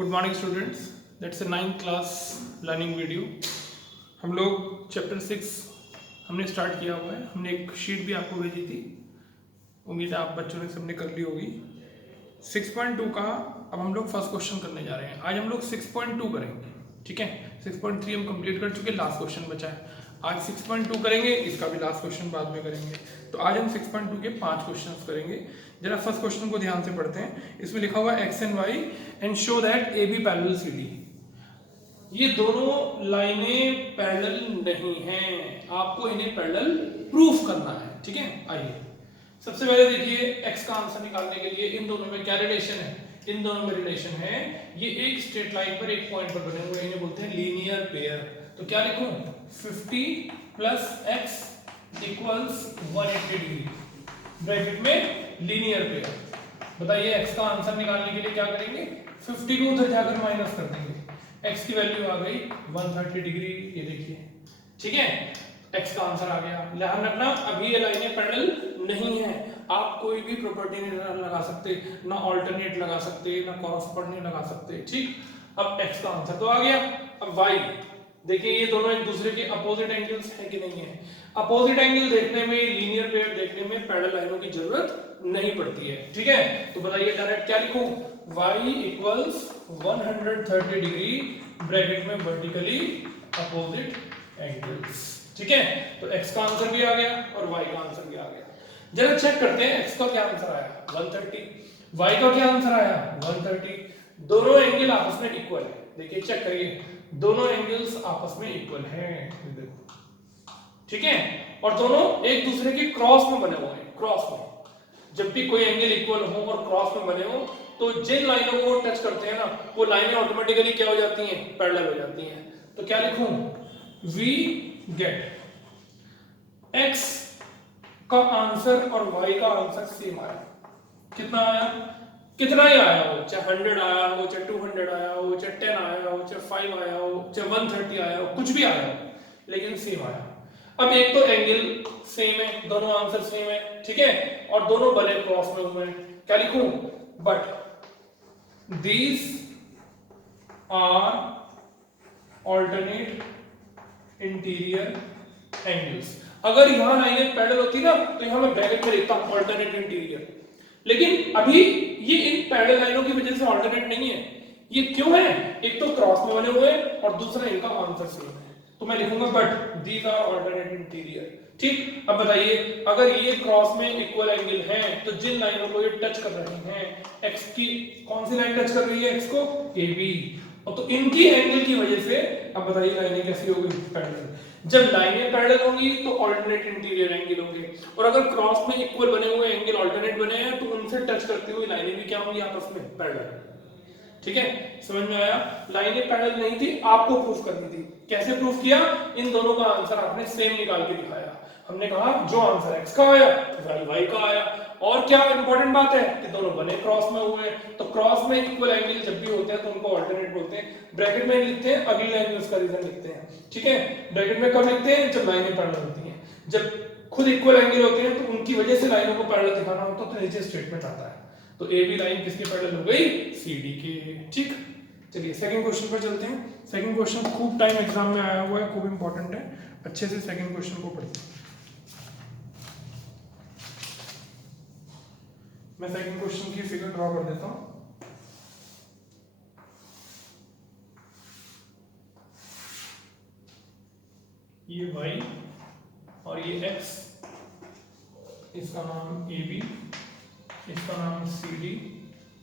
Good morning students, that's a 9th class learning video. हम लोग chapter 6 हमने start किया हुआ है। हमने एक शीट भी आपको भेजी थी, उम्मीद है आप बच्चों ने सबने कर ली होगी। 6.2 का अब हम लोग फर्स्ट क्वेश्चन करने जा रहे हैं। आज हम लोग 6.2 करेंगे, ठीक है। 6.3 हम कंप्लीट कर चुके, लास्ट क्वेश्चन बचा है। आज 6.2 करेंगे, इसका भी लास्ट क्वेश्चन बाद में करेंगे। तो आज हम 6.2 के 5 क्वेश्चंस करेंगे। जरा फर्स्ट क्वेश्चन को ध्यान से पढ़ते हैं। इसमें लिखा हुआ है x and y and show that A B parallel C D. ये दोनों लाइनें पैरेलल नहीं हैं, आपको इन्हें पैरेलल प्रूफ करना है, ठीक है। आइए सबसे पहले देखिए, एक्स का आंसर निकालने के लिए इन दोनों में क्या रिलेशन है। इन दोनों में रिलेशन है, ये एक स्ट्रेट लाइन पर एक पॉइंट पर बने हुए, इन्हें बोलते हैं लीनियर पेयर। तो क्या लिखूं, 50 plus x equals 180 degree, bracket में लीनियर पेयर। बताइए एक्स का आंसर निकालने के लिए क्या करेंगे, 50 को उधर जाकर माइनस कर देंगे, एक्स की वैल्यू आ गई 130 डिग्री। ये देखिए, ठीक है, एक्स का आंसर आ गया। ध्यान रखना, अभी ये लाइनें पैरेलल नहीं है। आप कोई भी प्रॉपर्टी नहीं लगा सकते, ना ऑल्टरनेट लगा सकते, ना कॉरस्पॉन्डिंग लगा सकते, ठीक। अब एक्स का आंसर तो आ गया। अब वाई देखिए, ये दोनों एक दूसरे के अपोजिट एंगल्स है कि नहीं है। अपोजिट एंगल देखने में, लीनियर पेयर देखने में पैरेलल लाइनों की जरूरत नहीं पड़ती है, ठीक है। तो बताइए डायरेक्ट क्या लिखूं, y इक्वल्स 130 डिग्री, ब्रैकेट में वर्टिकली अपोजिट एंगल्स, ठीक है। तो x का आंसर भी आ गया और y का आंसर भी आ गया। जरा चेक करते हैं, x का क्या आंसर आया 130, y का क्या आंसर आया 130। दोनों एंगल आपस में इक्वल है। देखिए चेक करिए, दोनों एंगल्स आपस में इक्वल हैं, देखो, ठीक है। और दोनों एक दूसरे के क्रॉस में बने हुए हैं। क्रॉस में जब भी कोई एंगल इक्वल हो और क्रॉस में बने हो, तो जिन लाइनों को टच करते हैं ना, वो लाइनें ऑटोमेटिकली क्या हो जाती हैं, पैरेलल हो जाती हैं। तो क्या लिखूं, वी गेट x का आंसर और y का आंसर सेम आया। कितना आया, कितना ही आया हो, चाहे 100 आया हो, चाहे 200 आया हो, चाहे 10 आया हो, चाहे 5 आया हो, चाहे 130 आया हो, कुछ भी आया हो, लेकिन सेम आया। अब एक तो एंगल सेम है, दोनों आंसर सेम है, ठीक है, और दोनों बने क्रॉस में हुए हैं। क्या लिखूं, but these are alternate interior angles. अगर यहां लाइनें पैरेलल होती ना, तो यहां मैं ब्रैकेट में लिखता हूं ऑल्टरनेट इंटीरियर, लेकिन अभी ये इन पैरेलल लाइनों की वजह से ऑल्टरनेट नहीं है। ये क्यों है, एक तो क्रॉस में बने हुए हैं और दूसरा इनका आंसर सेम है। तो मैं लिखूंगा but these are alternate interior, ठीक। अब बताइए, अगर ये क्रॉस में इक्वल एंगल है, तो जिन लाइनों को ये टच कर रहे हैं, एक्स की कौन सी लाइन टच कर रही है, एक्स को, ए बी, और तो इनकी एंगल की वजह से, अब बताइए लाइनें कैसी होगी, पैरेलल। जब लाइनें पैरेलल होंगी तो ऑल्टरनेट इंटीरियर एंगल होंगे, और अगर क्रॉस में इक्वल बने हुए एंगल ऑल्टरनेट बने हैं, तो उनसे टच करती हुई लाइनें भी क्या होंगी, आपस में पैरेलल, ठीक है। समझ में आया, लाइनें पैरेलल नहीं थी, आपको प्रूफ करनी थी। कैसे प्रूफ किया, इन दोनों का आंसर आपने सेम निकाल के दिखाया। हमने कहा जो आंसर x का आया y का आया। और क्या इंपॉर्टेंट बात है कि दोनों बने क्रॉस में हुए हैं, तो क्रॉस में इक्वल एंगल जब भी होते हैं तो उनको ऑल्टरनेट बोलते हैं। ब्रैकेट में लिखते हैं, अगली लाइन में उसका रीजन लिखते हैं, ठीक है। ब्रैकेट में कब लिखते हैं, जब लाइनें पैरेलल होती हैं। जब खुद इक्वल एंगल होते हैं तो उनकी वजह से लाइनों को पैरेलल दिखाना होता है, तो नीचे स्टेटमेंट आता है। तो ए बी लाइन किसके पैरेलल हो गई, सी डी के, ठीक। चलिए सेकंड क्वेश्चन पर चलते हैं। सेकंड क्वेश्चन खूब टाइम एग्जाम में आया हुआ है, खूब इंपॉर्टेंट है, अच्छे से सेकंड क्वेश्चन को पढ़िए। मैं सेकंड क्वेश्चन की फिगर ड्रॉ कर देता हूं। ये y और ये x, इसका नाम ए बी, इसका नाम सी डी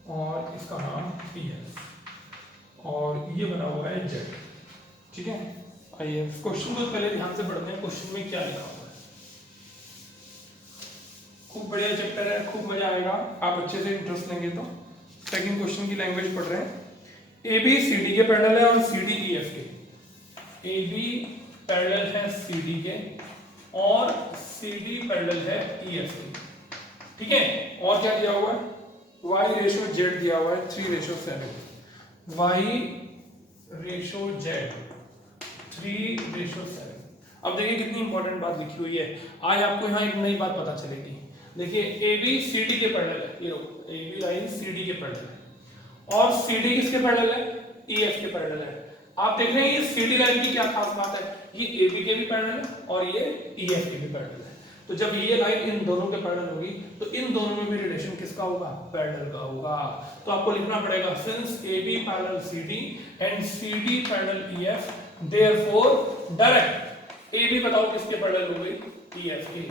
और इसका नाम पी एस, और ये बना हुआ है z, ठीक है। आइए क्वेश्चन को पहले ध्यान से पढ़ते हैं, क्वेश्चन में क्या लिखा हुआ है। खूब बढ़िया चैप्टर है, खूब मजा आएगा, आप अच्छे से इंटरेस्ट लेंगे तो। सेकंड क्वेश्चन की लैंग्वेज पढ़ रहे हैं। ए बी सी डी के पैरेलल है और सी डी ई एफ के। ए बी पैरेलल है सी डी के और सी डी पैरेलल है ई एफ के, ठीक है। और क्या दिया हुआ है, y रेशो z दिया हुआ है 3:7, y रेशो z 3:7। अब देखिए कितनी इंपॉर्टेंट बात लिखी हुई है, आज आपको यहाँ एक नई बात पता चलेगी। देखिए ए बी सी डी के पैरेलल है, ये लो A B line C D के पैरेलल है, और CD किसके पैरेलल है? EF के पैरेलल है। आप देख रहे हैं ये CD लाइन की क्या खास बात है, ये AB के भी पैरेलल है और ये EF के भी पैरेलल है। तो जब ये लाइन इन दोनों के पैरेलल होगी तो इन दोनों में भी रिलेशन किसका होगा? पैरेलल का होगा। तो आपको लिखना पड़ेगा since AB parallel CD and CD parallel EF therefore direct AB बताओ किसके पैरेलल हो गई? EF के।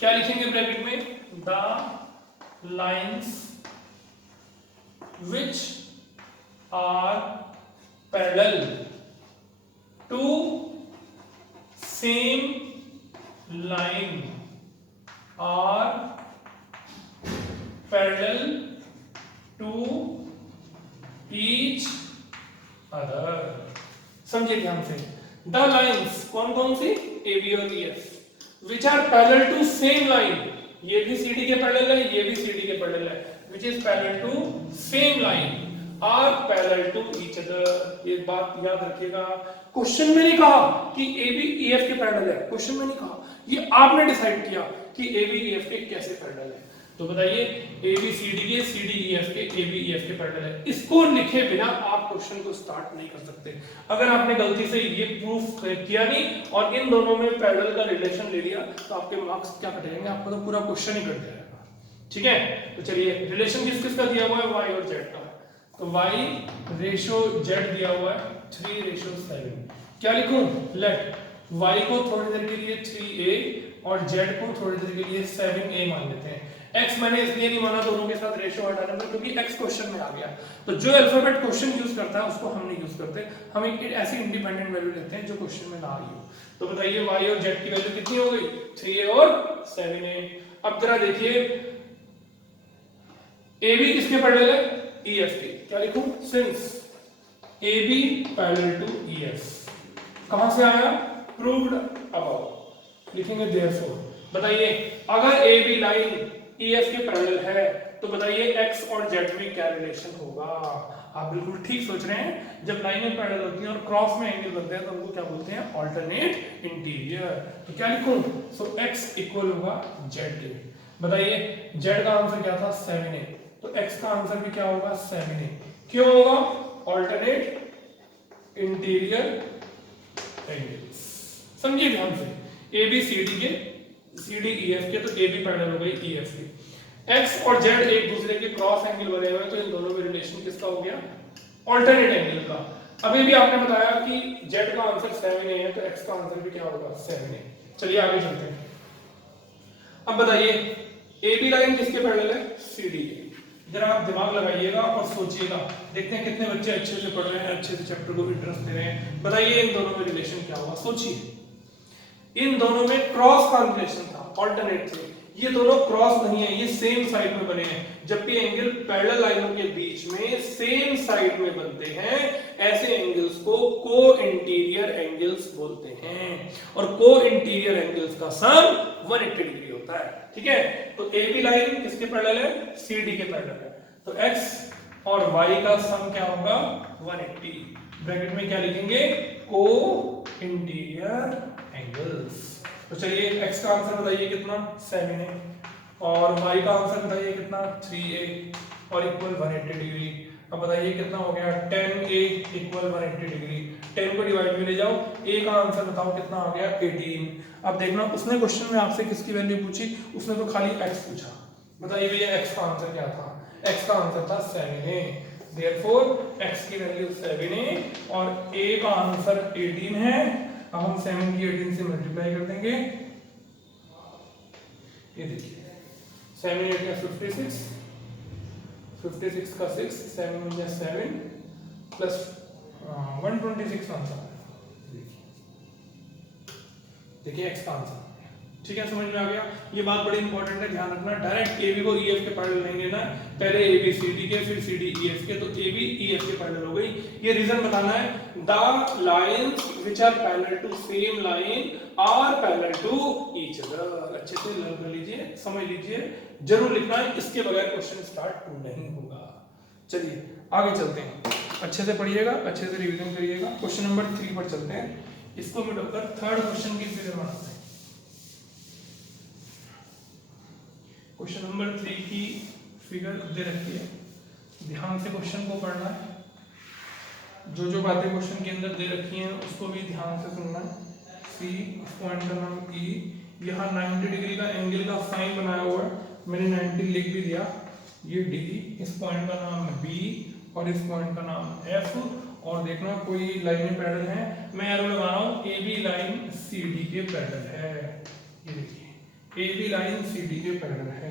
क्या लिखेंगे ब्रैकेट में? The lines which are parallel to same line are parallel to each other। समझिए ध्यान से, द लाइंस कौन कौन सी? AB और EF which are parallel to same line, ये भी CD के पैरेलल है, ये भी CD के पैरेलल है, which is parallel to same line are parallel to each other। ये बात याद रखिएगा, क्वेश्चन में नहीं कहा कि AB EF के पैरेलल है, क्वेश्चन में नहीं कहा, ये आपने डिसाइड किया कि AB EF के कैसे पैरेलल है। तो बताइए AB CD के, CD EF के, AB EF के पैरेलल है। इसको लिखे बिना आप क्वेश्चन को स्टार्ट नहीं कर सकते। अगर आपने गलती से ये प्रूफ किया नहीं और इन दोनों में पैरेलल का रिलेशन ले लिया तो आपके मार्क्स क्या कट जाएंगे? आपका तो पूरा क्वेश्चन ही कट जाएगा। ठीक है, तो चलिए रिलेशन किस किस का दिया हुआ है? Y और Z का। तो Y रेशो Z दिया हुआ है 3:7। क्या लिखूं? लेट Y को थोड़ी देर के लिए 3A और Z को थोड़ी देर के लिए 7A मान लेते हैं। X मैंने इसलिए नहीं माना दोनों के साथ रेशो हटाने में क्योंकि X क्वेश्चन में आ गया। तो जो अल्फाबेट क्वेश्चन यूज करता है उसको हम नहीं यूज करते, हम एक ऐसी इंडिपेंडेंट वैल्यू लेते हैं जो क्वेश्चन में ना आई हो। तो बताइए Y और Z की वैल्यू कितनी हो गई? 3A और 7A। अब जरा देखिए AB किसके पैरेलल है? EF के। क्या लिखूं? Since AB parallel to EF। कहां से आया? Proved above. लिखेंगे देयरफॉर। बताइए अगर AB लाइन EF के पैरेलल है तो बताइए X और Z में क्या रिलेशन होगा? आप बिल्कुल ठीक सोच रहे हैं, जब लाइनें पैरेलल होती हैं और क्रॉस में एंगल बनते हैं तो उनको क्या बोलते हैं? Alternate interior. तो क्या लिखूं? सो X इक्वल होगा Z के। बताइए Z का आंसर क्या था? 7A। तो X का आंसर भी क्या होगा? 7A। क्यों होगा? Alternate interior angles. समझिए ध्यान से, AB CD के, CD EF के, तो AB पैरेलल हो गई EF की। X और Z एक दूसरे के क्रॉस एंगल बने हुए हैं तो इन दोनों में रिलेशन किसका हो गया? अल्टरनेट एंगल का। अभी भी आपने बताया कि Z का आंसर 7A है तो X का आंसर भी क्या होगा? 7A। चलिए आगे चलते हैं। अब बताइए AB लाइन किसके पैरेलल है? CD के। जरा आप दिमाग लगाइएगा और सोचिएगा, देखते हैं कितने बच्चे अच्छे से पढ़ रहे हैं, अच्छे से चैप्टर को इंटरेस्ट दे रहे हैं। बताइए इन दोनों में रिलेशन क्या होगा? सोचिए, इन दोनों में क्रॉस का रिलेशन था, अल्टरनेट थे। ये दोनों क्रॉस नहीं है, ये सेम साइड में बने हैं। जब भी एंगल पैरेलल लाइनों के बीच में सेम साइड में बनते हैं ऐसे एंगल्स को को इंटीरियर एंगल्स बोलते हैं और को इंटीरियर एंगल्स का सम 180 डिग्री होता है। ठीक है, तो AB लाइन किसके पैरेलल है? CD के पैरेलल है। तो X और Y का सम क्या होगा? 180। ब्रैकेट में क्या लिखेंगे? को इंटीरियर एंगल्स। तो चलिए X का आंसर बताइए कितना? 7A और Y का आंसर बताइए कितना? 3A और इक्वल 180 डिग्री। अब बताइए कितना हो गया? 10A equal 180 degree. 10 को डिवाइड में ले जाओ, A का आंसर बताओ कितना आ गया? 18। अब देखना उसने क्वेश्चन में आपसे किसकी वैल्यू पूछी? उसने तो खाली X पूछा। बताइए भैया X का आंसर क्या था? X का आंसर था 7A। देयरफॉर X की वैल्यू 7A और A का आंसर 18 है। अब हम 7 की 18 से मल्टीप्लाई कर देंगे। ये देखिए 7 8 का 56, 56 का 6, 7 में 7 प्लस 126 आंसर। देखिए X का आंसर। ठीक है, समझ में आ गया? ये बात बड़ी इंपॉर्टेंट है, ध्यान रखना। डायरेक्ट AB को EF के पैरेलल नहीं लेना, पहले AB CD के फिर CD EF के। तो AB EF के पैरेलल हो गई। ये रीजन बताना है, the lines which are parallel to same line are parallel to each other. अच्छे से लर्न कर लीजिए, समझ लीजिए, जरूर लिखना है, इसके बगैर क्वेश्चन स्टार्ट नहीं होगा। चलिए आगे चलते हैं, अच्छे से पढ़िएगा, अच्छे से रिवीजन करिएगा। क्वेश्चन नंबर 3 पर चलते हैं। इसको मिटाकर थर्ड क्वेश्चन की फिगर बनाते हैं। क्वेश्चन नंबर 3 की फिगर दे रखी है ध्यान से क्वेश्चन को पढ़ना है, जो जो बातें क्वेश्चन के अंदर दे रखी हैं उसको भी ध्यान से सुनना है। सी, इस पॉइंट का नाम ई, यहाँ 90 डिग्री का एंगल का साइन बनाया हुआ है, मैंने 90 लिख भी दिया। ये डी, इस पॉइंट का नाम बी और इस पॉइंट का नाम एफ। और देखना कोई लाइनें पैरेलल हैं, मैं एरो लगा रहा हूँ, A B line C D के पैरेलल है। ये देखिए A B line C D के पैरेलल है।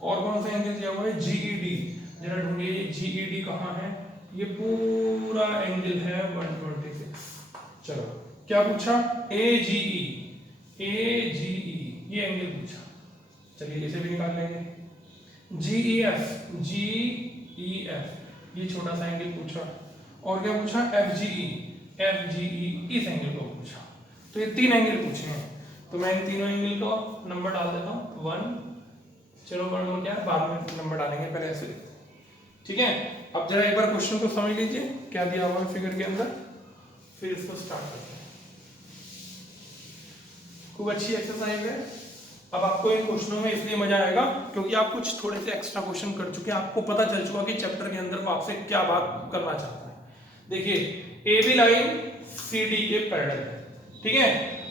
और कौन सा एंगल दिया हुआ है, जी ई डी, जरा ढूंढिए जी ई डी कहाँ है। ये पूरा एंगल है 126। चलो क्या पूछा, ए जी ई, ये एंगल पूछा, चलिए इसे भी निकाल लेंगे। जी ई एफ, ये छोटा सा एंगल पूछा। और क्या पूछा, एफ जी ई, इस एंगल को पूछा। तो ये 3 एंगल पूछे हैं, तो मैं इन तीनों एंगल को नंबर डाल देता हूँ 1। चलो नंबर क्या है, बाद में नंबर डालेंगे, पहले ऐसे लिखते हैं, ठीक है। अब जरा एक बार क्वेश्चन को समझ लीजिए क्या दिया हुआ है फिगर के अंदर, फिर इसको स्टार्ट करते हैं। खूब अच्छी एक्सरसाइज है। अब आपको इन क्वेश्चनों में इसलिए मजा आएगा क्योंकि आप कुछ थोड़े से एक्स्ट्रा क्वेश्चन कर चुके हैं, आपको पता चल चुका कि चैप्टर के अंदर वो आपसे क्या बात करना चाहता है। देखिए A B line C D के पैरेलल है, ठीक है।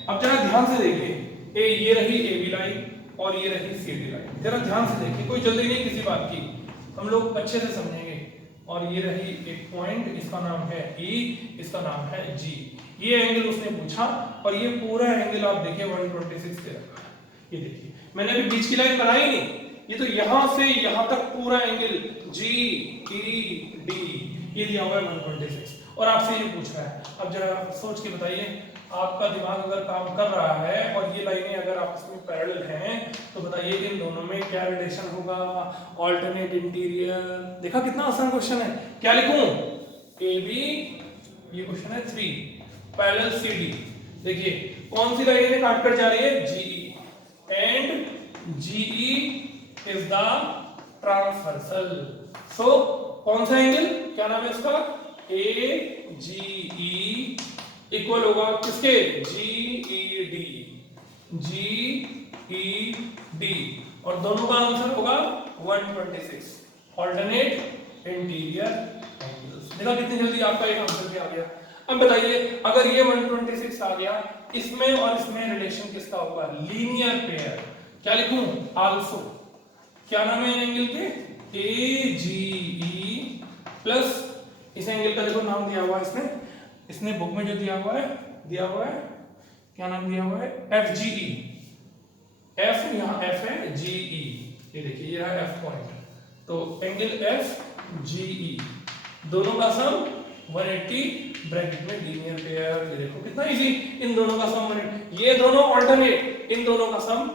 अब जरा ध्यान से देखिए, ये रही ए बी लाइन और ये रही सी डी लाइन, जरा ध्यान से देखिए, कोई जल्दी नहीं किसी बात की, हम लोग अच्छे से समझेंगे। और ये रही एक पॉइंट, इसका नाम है ई, इसका नाम है जी। ये एंगल उसने पूछा और ये पूरा एंगल आप देखिए 126 पे रखा है। ये देखिए मैंने अभी बीच की लाइन बनाई नहीं, ये तो यहां से यहां तक पूरा एंगल जी ई डी ये दिया हुआ है 126 और आपसे ये पूछ रहा है। अब जरा सोच के बताइए, आपका दिमाग अगर काम कर रहा है और ये लाइनें अगर आपस में पैरेलल हैं तो बताइए इन दोनों में क्या रिलेशन होगा, ऑल्टरनेट इंटीरियर। देखा कितना आसान क्वेश्चन है, क्या लिखूं, ए बी, ये क्वेश्चन है 3, पैरेलल सी डी। देखिए कौन सी लाइन काट कर जा रही है, GE, and GE is the transversal. So कौन सा एंगल, क्या नाम है इसका, ए जी ई इक्वल होगा किसके, जी ई डी, और दोनों का आंसर होगा 126, ऑल्टरनेट इंटीरियर एंगल्स। देखा कितनी जल्दी आपका एक आंसर भी आ गया। अब बताइए अगर ये 126 आ गया, इसमें और इसमें रिलेशन किसका होगा, लीनियर पेयर। क्या लिखूं, आल्सो, क्या नाम है एंगल के, ए जी ई प्लस इस एंगल का देखो नाम दिया हुआ है इसने बुक में जो दिया हुआ है क्या नाम दिया हुआ है, एफ जी ई, एफ यहाँ एफ है, जी ई, ये देखिए ये है एफ पॉइंट, तो एंगल एफ जी ई, दोनों का सम 180 ब्रैकेट में लीनियर पेयर। ये देखो कितना इजी, इन दोनों का सम 180, ये दोनों ऑल्टरनेट, इन दोनों का सम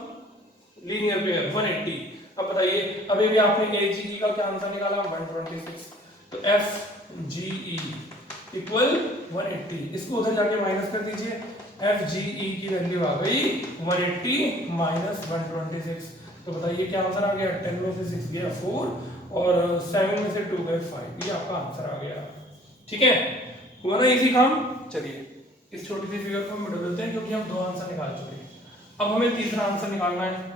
लीनियर पेयर 180। अब बताइए अभी भी आपने ए जी ई का क्या आंसर निकाला, 126, तो एफ जी ई इक्वल 180, इसको उधर जाके माइनस कर दीजिए, एफ जी ई की वैल्यू आ गई 180 माइनस 126। तो बताइए क्या आंसर आ गया, 10 में से 6 गया 4 और 7 में से 2 गए 5, ये आपका आंसर आ गया। ठीक है, हुआ ना इजी काम। चलिए इस छोटी सी फिगर को हम मिटा देते हैं क्योंकि हम 2 आंसर निकाल चुके हैं। अब हमें तीसरा आंसर निकालना है।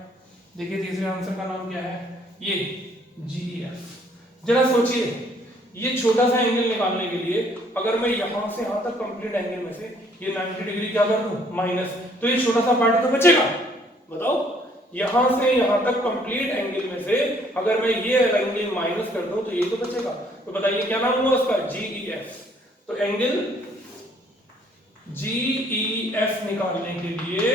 देखिए तीसरे आंसर का नाम क्या है, ये जी एफ। जरा सोचिए, ये छोटा सा एंगल निकालने के लिए अगर मैं यहां से यहां तक कंप्लीट एंगल में से ये 90 डिग्री क्या कर दूं, माइनस, तो ये छोटा सा पार्ट तो बचेगा। बताओ यहां से यहां तक कंप्लीट एंगल में से अगर मैं ये एंगल माइनस कर दूं तो ये तो बचेगा। तो बताइए क्या नाम हुआ उसका, जीईएफ। तो एंगल जीईएफ निकालने के लिए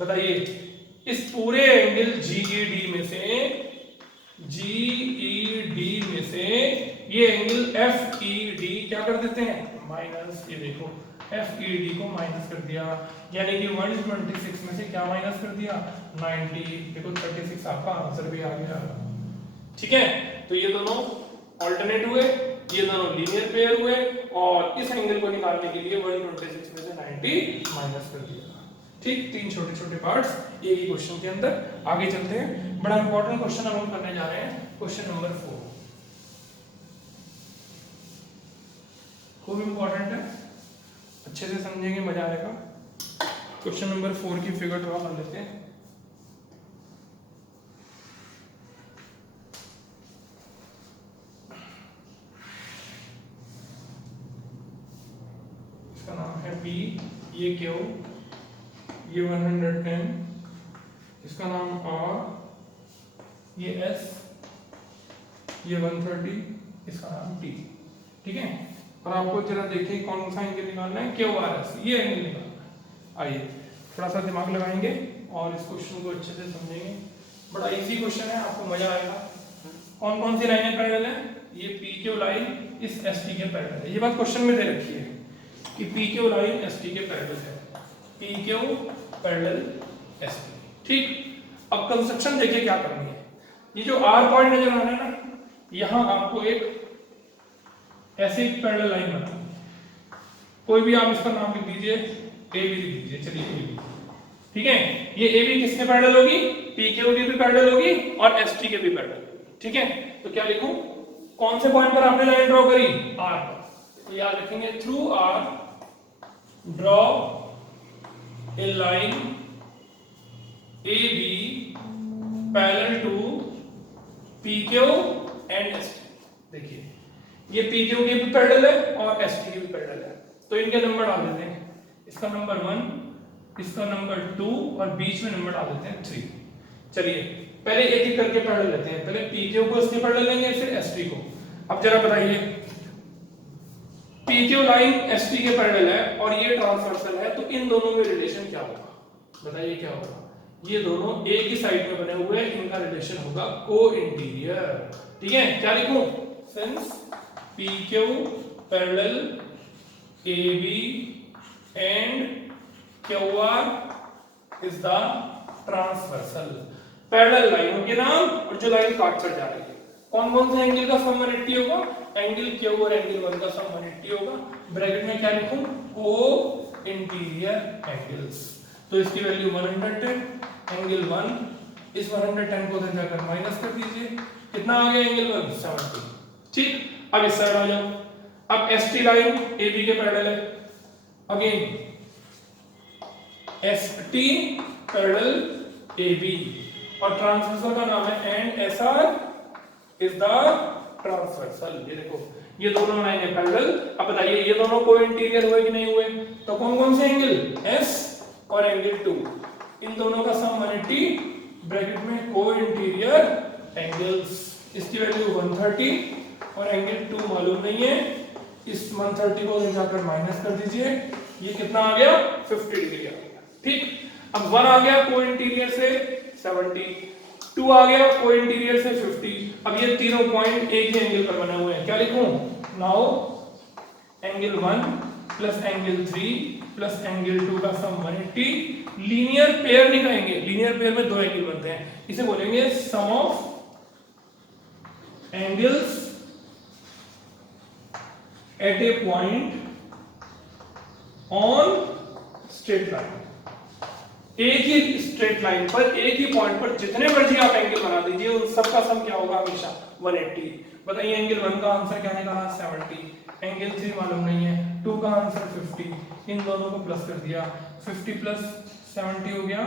बताइए इस पूरे एंगल जीईडी में से ये एंगल एफईडी क्या कर देते हैं, माइनस। ये देखो एफईडी को माइनस कर दिया, यानी कि 126 में से क्या माइनस कर दिया, 90। देखो 36 आपका आंसर भी आ गया। ठीक है, तो ये दोनों ऑल्टरनेट हुए, ये दोनों लीनियर पेयर हुए, और इस एंगल को निकालने के लिए 126 में से 90 माइनस कर दिया। ठीक, 3 छोटे छोटे पार्ट्स एक ही क्वेश्चन के अंदर। आगे चलते हैं, बड़ा इंपॉर्टेंट क्वेश्चन हम करने जा रहे हैं, क्वेश्चन नंबर 4। खूब इंपॉर्टेंट है, अच्छे से समझेंगे मजा आएगा। क्वेश्चन नंबर 4 की फिगर ड्रॉ कर लेते हैं। P, ये Q, ये 110, इसका नाम R, ये S, ये 130, इसका नाम T। ठीक है, और आपको जरा देखिए कौन सा एंगल निकालना है, QRS, ये एंगल निकालना है। आइए थोड़ा सा दिमाग लगाएंगे और इस क्वेश्चन को अच्छे से समझेंगे। बड़ा इजी क्वेश्चन है, आपको मजा आएगा। कौन कौन सी लाइनें पैरेलल है? ये PQ लाइन इस ST के पैरेलल है। ये बात क्वेश्चन में दे रखी है कि PQ लाइन ST के पैरेलल है, PQ पैरेलल ST। ठीक, अब कंस्ट्रक्शन देखिए क्या करनी है। ये जो R पॉइंट नजर आ रहा है ना, यहां आपको एक ऐसे एक पैरेलल लाइन बनानी है। कोई भी आप इसका नाम लिख दीजिए, AB लिख दीजिए, चलिए AB। ठीक है, ये AB किसके पैरेलल होगी? PQ के भी पैरेलल होगी और ST के भी पैरेलल। ठीक है, तो क्या लिखूं? कौन से पॉइंट पर आपने लाइन ड्रॉ करी? R पर। तो याद रखेंगे, through R draw a line AB parallel to PQ and ST। देखिए ये PQ के भी पैरेलल है और ST के भी पैरेलल है, तो इनके नंबर डाल देते हैं। इसका नंबर 1, इसका नंबर 2 और बीच में नंबर डाल देते हैं 3। चलिए पहले एक एक करके पैरेलल लेते हैं। पहले PQ को इसके पैरेलल लेंगे, फिर ST को। अब जरा बताइए, PQ लाइन ST के पैरेलल है और ये ट्रांसवर्सल है, तो इन दोनों में रिलेशन क्या होगा? बताइए क्या होगा? ये दोनों एक ही साइड में बने हुए हैं, इनका रिलेशन होगा को इंटीरियर। ठीक है, क्या लिखूं? Since PQ parallel AB and QR is the transversal। Parallel लाइनों के नाम और जो लाइन काट कर जा रही है, कौन कौन से एंगल का सम 180 होगा? एंगल Q और एंगल 1 का सम 180 होगा। ब्रैकेट में क्या लिखूं? को इंटीरियर एंगल्स। तो इसकी वैल्यू 110, एंगल 1 इस 110 को उधर जाकर माइनस कर दीजिए, कितना आ गया? एंगल 1 70। ठीक, अब इस साइड आ जाओ। अब ST लाइन AB के पैरेलल है, अगेन ST पैरेलल AB और ट्रांसवर्सल का नाम है and SR is the transversal. ये देखो ये दोनों लाइनें पैरेलल। अब बताइए ये दोनों को इंटीरियर हुए कि नहीं हुए? तो कौन कौन से एंगल? S और एंगल 2, इन दोनों का सम 180, ब्रैकेट में को इंटीरियर एंगल्स। इसकी वैल्यू 130 और एंगल 2 मालूम नहीं है, इस 130 को जाकर माइनस कर दीजिए, ये कितना आ गया? 50 डिग्री आ गया। ठीक, अब 1 आ गया को इंटीरियर से 70, 2 आ गया को इंटीरियर से 50। अब ये तीनों पॉइंट एक ही एंगल पर बने हुए हैं, क्या लिखूं? Now angle 1 plus angle 3 plus angle 2 का सम 180। लीनियर पेयर नहीं कहेंगे, लीनियर पेयर में दो एंगल बनते हैं, इसे बोलेंगे sum of angles at a point on straight line. एक ही स्ट्रेट लाइन पर एक ही पॉइंट पर जितने मर्जी आप एंगल बना दीजिए, उन सबका सम क्या होगा? हमेशा 180। बताइए एंगल 1 का आंसर क्या निकला? 70। एंगल 3 मालूम नहीं है, 2 का आंसर 50। इन दोनों को प्लस कर दिया, 50 प्लस 70 हो गया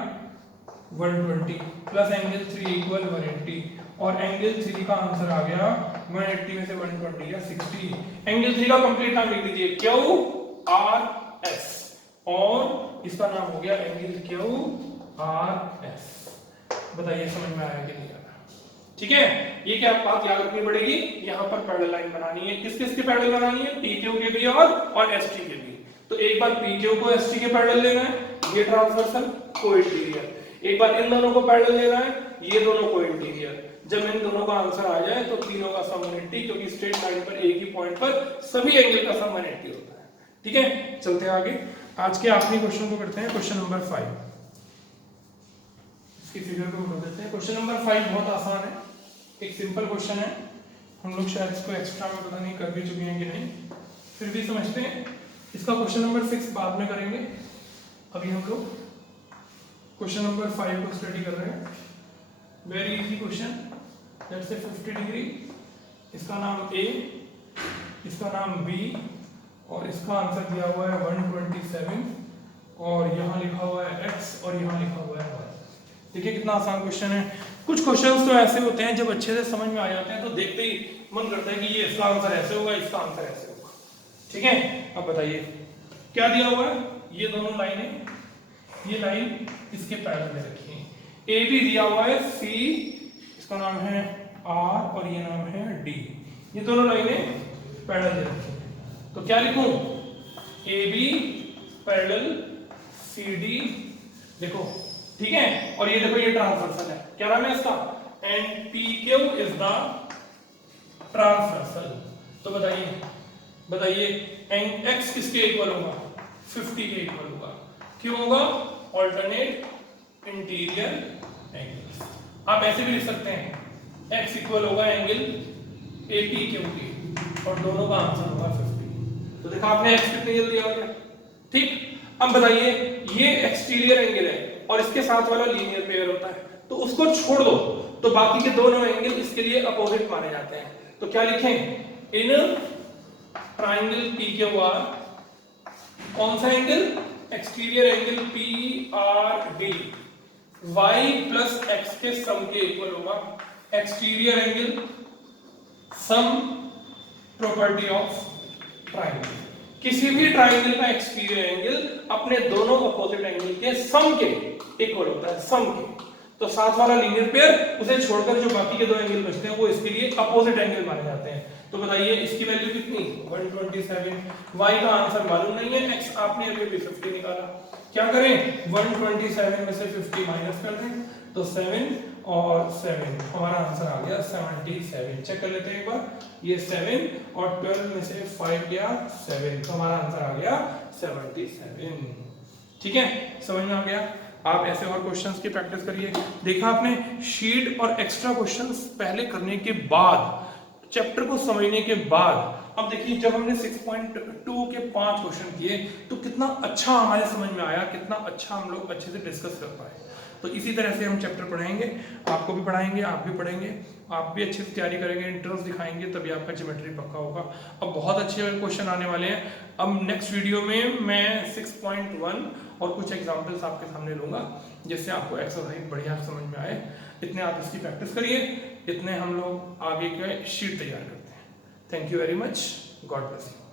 120 प्लस एंगल 3 इक्वल 180 और एंगल 3 का आंसर आ गया 180 में से 120 या 60। एंगल 3 का कंप्लीट नाम लिख दीजिए QRS और इसका नाम हो गया एंगल QRS। बताइए समझ में आया कि नहीं आया? ठीक है, ये क्या बात याद रखनी पड़ेगी, यहाँ पर पैरेलल लाइन बनानी है। किस किस की पैरेलल बनानी है? PQ के भी और ST के भी। तो एक बार PQ को ST के पैरेलल लेना है, ये ट्रांसवर्सल को इंटीरियर। एक बार इन दोनों को पैरेलल लेना है, ये दोनों को इंटीरियर। जब इन दोनों का आंसर आ जाए तो तीनों का सम 180, क्योंकि स्ट्रेट लाइन पर एक ही पॉइंट पर सभी एंगल का सम 180 होता है। ठीक है, चलते हैं आगे। आज के आखिरी क्वेश्चन को करते हैं, क्वेश्चन नंबर 5। इसकी फिगर को बता देते हैं। क्वेश्चन नंबर 5 बहुत आसान है, एक सिंपल क्वेश्चन है। हम लोग शायद इसको एक्स्ट्रा में पता नहीं कर भी चुके हैं कि नहीं, फिर भी समझते हैं। इसका क्वेश्चन नंबर 6 बाद में करेंगे, अभी हम लोग क्वेश्चन नंबर 5 को स्टडी कर रहे हैं। Very easy question, let's say 50 degree, इसका नाम A, इसका नाम B और इसका आंसर दिया हुआ है 127 और यहाँ लिखा हुआ है x और यहाँ लिखा हुआ है y। देखिए कितना आसान क्वेश्चन है। कुछ क्वेश्चंस तो ऐसे होते हैं जब अच्छे से समझ में आ जाते हैं तो देखते ही मन करता है कि ये इसका आंसर ऐसे होगा, इसका आंसर ऐसे होगा। ठीक है, अब बताइए क्या दिया हुआ है, ये दोनों लाइनें, ये लाइन इसके पैरेलल दे रखी है, ए बी दिया हुआ है, सी इसका नाम है आर और ये नाम है डी, ये दोनों लाइनें पैरेलल दे रखी है। तो क्या लिखूं, A B parallel C D, देखो ठीक है, और ये देखो ये ट्रांसवर्सल है, क्या नाम है इसका, and P Q is the transversal. तो बताइए एंड एक्स किसके इक्वल होगा, 50 के इक्वल होगा, क्यों होगा, ऑल्टरनेट इंटीरियर एंगल्स। आप ऐसे भी लिख सकते हैं एक्स इक्वल होगा एंगल ए पी क्यू के, और दोनों का आंसर होगा 50। तो देखा आपने एक्स कितनी जल्दी आ गया, ठीक। अब बताइए ये एक्सटीरियर एंगल है और इसके साथ वाला लीनियर पेयर होता है, तो उसको छोड़ दो, तो बाकी के दोनों एंगल इसके लिए अपोजिट माने जाते हैं। तो क्या लिखें, in triangle P Q R, कौन सा angle, exterior angle P R D y plus x के सम के इक्वल होगा। Exterior angle sum property of triangle, किसी भी ट्राइंगल का एक्सटीरियर एंगल अपने दोनों अपोजिट एंगल के सम के इक्वल होता है, सम के। तो साथ वाला लीनियर पेयर, उसे छोड़कर जो बाकी के दो एंगल बचते हैं वो इसके लिए अपोजिट एंगल माने जाते हैं। तो बताइए इसकी वैल्यू कितनी, 127। y का आंसर मालूम नहीं है, x आपने अभी भी 50 निकाला, क्या करें 127 में से 50 माइनस कर दें, तो 7 और 7 हमारा आंसर आ गया 77। चेक कर लेते हैं एक बार, ये 7 और 12 में से 5 गया 7, तो हमारा आंसर आ गया 77। ठीक है, समझ में आ गया। आप ऐसे और क्वेश्चंस की प्रैक्टिस करिए। देखा आपने, शीट और एक्स्ट्रा क्वेश्चंस पहले करने के बाद, चैप्टर को समझने के बाद, अब देखिए जब हमने 6.2 के 5 क्वेश्चन किए तो कितना अच्छा हमारे समझ में आया, कितना अच्छा हम लोग अच्छे से डिस्कस कर पाए। तो इसी तरह से हम चैप्टर पढ़ाएंगे, आपको भी पढ़ाएंगे, आप भी पढ़ेंगे, आप भी अच्छे से तैयारी करेंगे, इंटरेस्ट दिखाएंगे, तभी आपका ज्योमेट्री पक्का होगा। अब बहुत अच्छे क्वेश्चन आने वाले हैं। अब नेक्स्ट वीडियो में मैं 6.1 और कुछ एग्जाम्पल्स आपके सामने लूंगा, जिससे आपको एक्सरसाइज बढ़िया समझ में आए। इतने आप इसकी प्रैक्टिस करिए, इतने हम लोग आगे के शीट तैयार करते हैं। Thank you very much, God bless you.